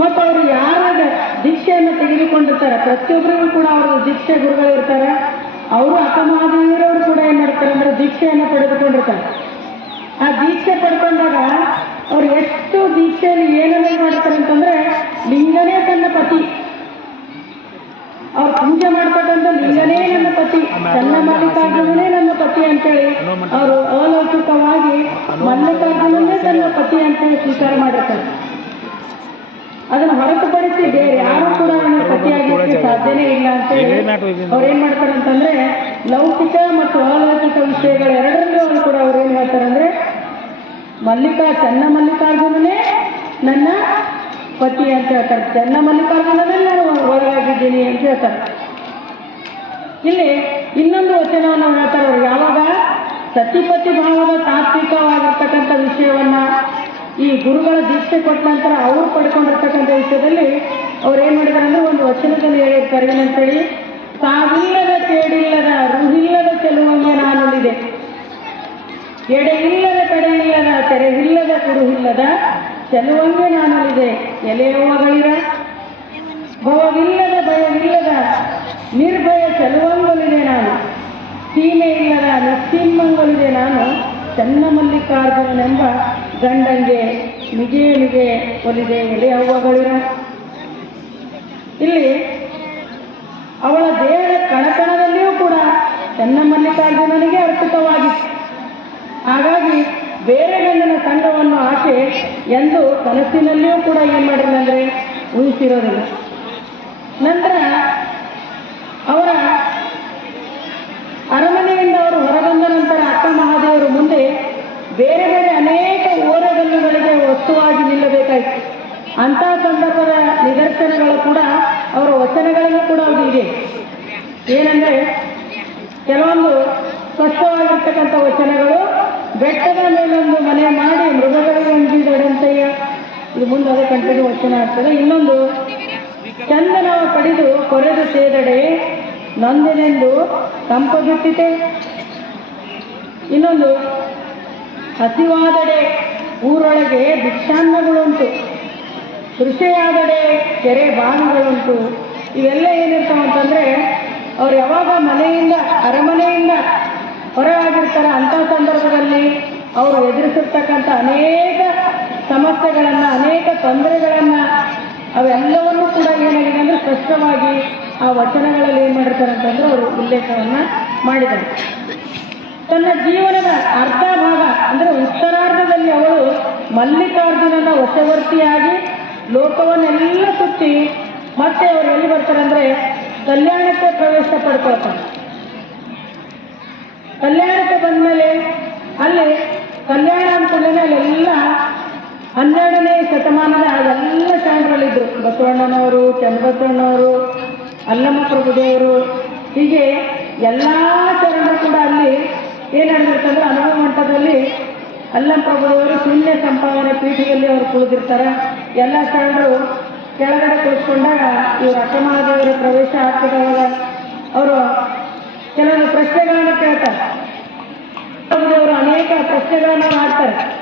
ಮತ್ತು ಅವರು ಯಾರಾಗ ದೀಕ್ಷೆಯನ್ನು ತೆಗೆದುಕೊಂಡಿರ್ತಾರೆ? ಪ್ರತಿಯೊಬ್ಬರಿಗೂ ಕೂಡ ಅವರು ದೀಕ್ಷೆ ಗುರುಗಳು ಇರ್ತಾರೆ. ಅವರು ಅಕ್ಕಮಹಾದೇವಿಯರವರು ಕೂಡ ಏನು ಮಾಡ್ತಾರೆ ಅಂದ್ರೆ ದೀಕ್ಷೆಯನ್ನು ಪಡೆದುಕೊಂಡಿರ್ತಾರೆ. ಆ ದೀಕ್ಷೆ ಪಡ್ಕೊಂಡಾಗ ಅವ್ರು ಎಷ್ಟು ದೀಕ್ಷೆಯಲ್ಲಿ ಏನೇನೇ ಮಾಡ್ತಾರೆ ಅಂತಂದ್ರೆ ಲಿಂಗನೇ ತನ್ನ ಪತಿ. ಅವ್ರು ಪೂಜೆ ಮಾಡ್ತಕ್ಕಂಥ ಲಿಂಗನೇ ನನ್ನ ಪತಿ. ತನ್ನ ಮಲ್ಲಿಕಾರ್ಜುನೇ ನನ್ನ ಪತಿ ಅಂತೇಳಿ ಅವರು ಅಲೌಕಿಕವಾಗಿ ಮಲ್ಲಿಕಾರ್ಜುನೇ ತನ್ನ ಪತಿ ಅಂತೇಳಿ ಸ್ವೀಕಾರ ಮಾಡಿರ್ತಾರೆ. ಅದನ್ನು ಹೊರತುಪಡಿಸಿ ಬೇರೆ ಯಾರು ಕೂಡ ಪತಿಯಾಗಲಿಕ್ಕೆ ಸಾಧ್ಯನೇ ಇಲ್ಲ ಅಂತ ಹೇಳಿ ಅವ್ರು ಏನ್ ಮಾಡ್ತಾರೆ ಅಂತಂದ್ರೆ ಲೌಕಿಕ ಮತ್ತು ಅಲೌಕಿಕ ವಿಷಯಗಳ ಎರಡರಲ್ಲೂ ಅವ್ರು ಕೂಡ ಅವ್ರು ಏನ್ ಹೇಳ್ತಾರೆ ಅಂದ್ರೆ ಮಲ್ಲಿಕಾ ಚನ್ನ ಮಲ್ಲಿಕಾರ್ಜುನನೇ ನನ್ನ ಪತಿ ಅಂತ ಹೇಳ್ತಾರೆ. ಚನ್ನ ಮಲ್ಲಿಕಾರ್ಜುನನೇ ನಾನು ಒಳಗಾಗಿದ್ದೀನಿ ಅಂತ ಹೇಳ್ತಾರೆ. ಇಲ್ಲಿ ಇನ್ನೊಂದು ವಚನವನ್ನು ಹೇಳ್ತಾರೆ ಅವ್ರು. ಯಾವಾಗ? ಸತಿಪತಿ ಭಾವದ ಈ ಗುರುಗಳ ದೀಕ್ಷೆ ಕೊಟ್ಟ ನಂತರ ಅವರು ಪಡ್ಕೊಂಡಿರ್ತಕ್ಕಂಥ ವಿಷಯದಲ್ಲಿ ಅವ್ರು ಏನ್ ಮಾಡಿದಾರೆ ಅಂದ್ರೆ ಒಂದು ವಚನದಲ್ಲಿ ಹೇಳಿರ್ತಾರೆ ಏನಂತೇಳಿ ಸಾವಿಲ್ಲದ ಕೇಡಿಲ್ಲದ ರುಹಿಲ್ಲದ ಚೆಲುವಂಗೆ ನಾನುಳಿದೆ ಎಡೆ ಇಲ್ಲದ ತೆರೆವಿಲ್ಲದ ಕುರುಹಿಲ್ಲದ ಚೆಲುವಂಗೆ ನಾನುಳಿದೆ ಎಲೆಯುವಗಳಿರ ಭವವಿಲ್ಲದ ಭಯವಿಲ್ಲದ ನಿರ್ಭಯ ಚೆಲುವಂಗೊಲಿದೆ ನಾನು. ಸೀಮೆ ಇಲ್ಲದ ನಸಿಂಹಂಗಲಿದೆ ನಾನು. ಚನ್ನ ಮಲ್ಲಿಕಾರ್ಜುನನೆಂಬ ಗಂಡಂಗೆ ನಿಜೆ ಒಲಿದೆ ಎಲೆ ಅವ್ವಗಳಿರ. ಇಲ್ಲಿ ಅವಳ ದೇಹದ ಕಣಕಣದಲ್ಲಿಯೂ ಕೂಡ ಚನ್ನ ಮಲ್ಲಿಕಾರ್ಜುನನಿಗೆ ಅರ್ಪಿತವಾಗಿತ್ತು ಹಾಗಾಗಿ ಬೇರೆ ಗಂಡನ ತಂಡವನ್ನು ಆಕೆ ಎಂದು ಕನಸಿನಲ್ಲಿಯೂ ಕೂಡ ಏನು ಮಾಡಿಲ್ಲ ಅಂದರೆ ಊಹಿಸಿರೋದಿಲ್ಲ ನಂತರ ಅವರ ಅರಮನೆಯಿಂದ ಅವರು ಹೊರಬಂದ ನಂತರ ಅಕ್ಕ ಮಹಾದೇವರು ಮುಂದೆ ಬೇರೆ ಬೇರೆ ಅನೇಕ ಓರಗಲ್ಲುಗಳಿಗೆ ವಸ್ತುವಾಗಿ ನಿಲ್ಲಬೇಕಾಯಿತು ಅಂಥ ಸಂದರ್ಭದ ನಿದರ್ಶನಗಳು ಕೂಡ ಅವರ ವಚನಗಳಲ್ಲಿ ಕೂಡ ಅದು ಇದೆ. ಏನಂದ್ರೆ, ಕೆಲವೊಂದು ಸ್ಪಷ್ಟವಾಗಿರ್ತಕ್ಕಂಥ ವಚನಗಳು ಬೆಟ್ಟದ ಮೇಲೊಂದು ಮನೆ ಮಾಡಿ ಮೃಗಗಳಿಗೆ ಅಂಜಿದಡಂತೆಯ ಇದು ಮುಂದೆ ಅದೇ ಕಂಟಿನ್ಯೂ ವಚನ ಆಗ್ತದೆ. ಇನ್ನೊಂದು ಚಂದನ ಪಡೆದು ಕೊರೆದು ಸೇದಡೆ, ನೊಂದಿನೆಂದು ತಂಪಗಿಟ್ಟಿತೆ. ಇನ್ನೊಂದು, ಹಸಿವಾದಡೆ ಊರೊಳಗೆ ಭಿಕ್ಷಾನ್ನಗಳುಂಟು. ಕೃಷಿಯಾದಡೆ ಕೆರೆ ಬಾಣಗಳುಂಟು ಇವೆಲ್ಲ ಏನಿರ್ತಾವ ಅಂತಂದ್ರೆ ಅವ್ರು ಯಾವಾಗ ಮನೆಯಿಂದ, ಅರಮನೆಯಿಂದ ಹೊರಗಾಗಿರ್ತಾರೆ ಅಂಥ ಸಂದರ್ಭದಲ್ಲಿ ಅವರು ಎದುರಿಸಿರ್ತಕ್ಕಂಥ ಅನೇಕ ಸಮಸ್ಯೆಗಳನ್ನು, ಅನೇಕ ತೊಂದರೆಗಳನ್ನು ಅವೆಲ್ಲವನ್ನೂ ಕೂಡ ಏನಾಗಿದೆ ಅಂದರೆ ಸ್ಪಷ್ಟವಾಗಿ ಆ ವಚನಗಳಲ್ಲಿ ಏನು ಮಾಡಿರ್ತಾರೆ ಅಂತಂದ್ರೆ ಅವರು ಉಲ್ಲೇಖವನ್ನು ಮಾಡಿದ್ದಾರೆ. ತನ್ನ ಜೀವನದ ಅರ್ಧ ಭಾಗ ಅಂದರೆ ಉತ್ತರಾರ್ಧದಲ್ಲಿ ಅವಳು ಮಲ್ಲಿಕಾರ್ಜುನನ ವಶವರ್ತಿಯಾಗಿ ಲೋಕವನ್ನೆಲ್ಲ ಸುತ್ತಿ ಮತ್ತೆ ಅವ್ರು ಎಲ್ಲಿ ಬರ್ತಾರೆ ಅಂದರೆ ಕಲ್ಯಾಣಕ್ಕೆ ಪ್ರವೇಶ ಪಡ್ಕೊಳ್ತಾರೆ. ಕಲ್ಯಾಣಕ್ಕೆ ಬಂದಮೇಲೆ ಅಲ್ಲಿ ಕಲ್ಯಾಣ ಅಂದ್ಕೊಂಡೇ ಅಲ್ಲೆಲ್ಲ ಹನ್ನೆರಡನೇ ಶತಮಾನದ ಅದೆಲ್ಲ ಶರಣರಲ್ಲಿದ್ದರು ಬಸವಣ್ಣನವರು ಚನ್ನಬಸವಣ್ಣವರು ಅಲ್ಲಮ್ಮ ಪ್ರಭುದೇವರು ಹೀಗೆ ಎಲ್ಲ ಶರಣರು ಕೂಡ ಅಲ್ಲಿ ಏನಾಗಿರ್ತಂದ್ರೆ ಅನುಭವ ಮಟ್ಟದಲ್ಲಿ ಅಲ್ಲಮ್ಮ ಪ್ರಭುದೇವರು ಶೂನ್ಯ ಸಂಪಾದನೆ ಪೀಠದಲ್ಲಿ ಅವರು ಕುಳಿದಿರ್ತಾರೆ ಎಲ್ಲ ಸ್ಥಳಗಳು ಕೆಳಗಡೆ ಕೂತ್ಕೊಂಡಾಗ ಇವರು ಅಕ್ಕಮಹಾದೇವರ ಪ್ರವೇಶ ಆಗ್ತಿದ್ದಾಗ ಅವರು ಕೆಲವೊಂದು ಪ್ರಶ್ನೆಗಳನ್ನು ಕೇಳ್ತಾರೆ. ಅವರು ಅನೇಕ ಪ್ರಶ್ನೆಗಳನ್ನು ಮಾಡ್ತಾರೆ.